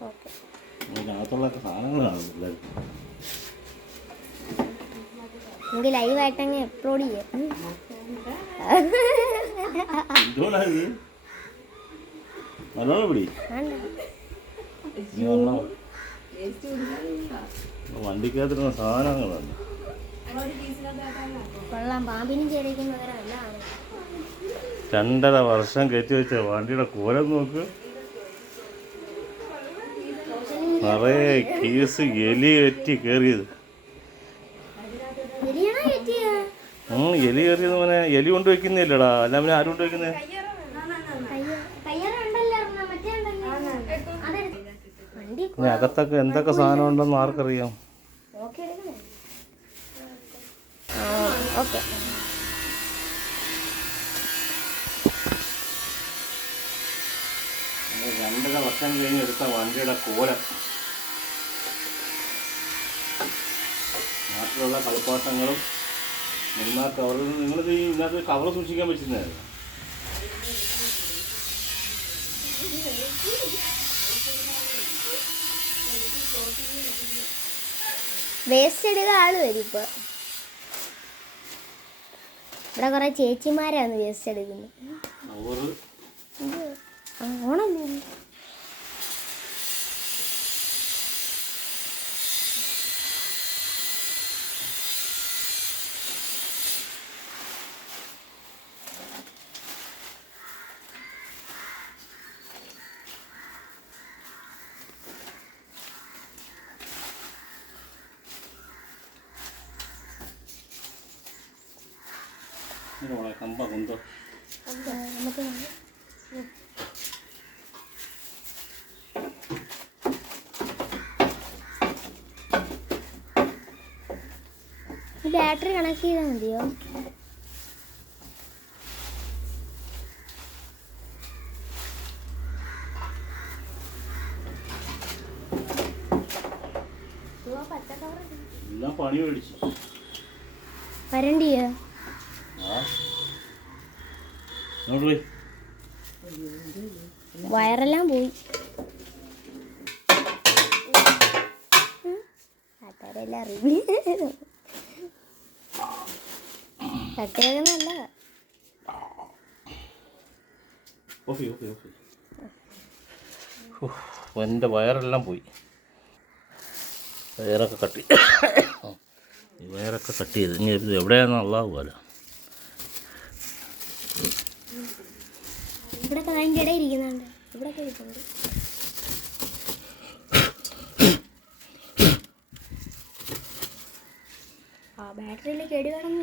അതിനകത്തുള്ളൊക്കെ സാധനങ്ങളാണ് നമുക്ക് ലൈവായിട്ടങ്ങ് അപ്ലോഡ് ചെയ്യാം. നല്ലോണം പിടി വണ്ടിക്കകത്തിരുന്ന സാധനങ്ങളാണ്. കൊള്ളാം. പാമ്പിനും ചേരയ്ക്കും പകരം നല്ലതാണ്. 2.5 വർഷം കയറ്റി വെച്ച വണ്ടിയുടെ കോലം നോക്ക്. നിറയെ കേസ് എലി കയറ്റി കയറിയത്. എലി കയറിയത് മോനെ എലി കൊണ്ട് വെക്കുന്നില്ലടാ. അല്ല പിന്നെ ആരും കൊണ്ട് വെക്കുന്നേ? അകത്തൊക്കെ എന്തൊക്കെ സാധനം ഉണ്ടെന്ന് ആർക്കറിയാം. ഓക്കെ 2.5 വർഷം കഴിഞ്ഞ് എടുത്ത വണ്ടിയുടെ കോലം. നാട്ടിലുള്ള കളിപ്പാട്ടങ്ങളും എല്ലാ കവറിൽ നിങ്ങളിത് ഇതിനകത്ത് കവർ സൂക്ഷിക്കാൻ പറ്റുന്നതായിരുന്നു. വേസ്റ്റ് എടുക്കുക ആള് വരും. ഇപ്പോൾ ഇവിടെ കുറെ ചേച്ചിമാരാണ് വേസ്റ്റ് എടുക്കുന്നത്. ഓണല്ലേ കമ്പ കൊണ്ടോ നമുക്ക് ബാറ്ററി കണക്ട് ചെയ്താൽ മതിയോ? എല്ലാം പണി മേടിച്ചു വരണ്ടിയോ? വയറെല്ലാം പോയി. ആൾക്കാരെല്ലാം അറിയും. തട്ടിയൊക്കെ നല്ലതാ. എൻ്റെ വയറെല്ലാം പോയി. വയറൊക്കെ കട്ടി വയറൊക്കെ കട്ട് ചെയ്ത് ഇനി ഇത് എവിടെയാണെന്ന് അള്ളാഹുമല്ല. ഇവിടെയൊക്കെ അതിൻ്റെ ഇടയിൽ ഇരിക്കുന്നുണ്ട്. ഇവിടെയൊക്കെ ഇരിക്കുന്നുണ്ട്. ആ ബാറ്ററിയിൽ കേട് കാണുന്നു.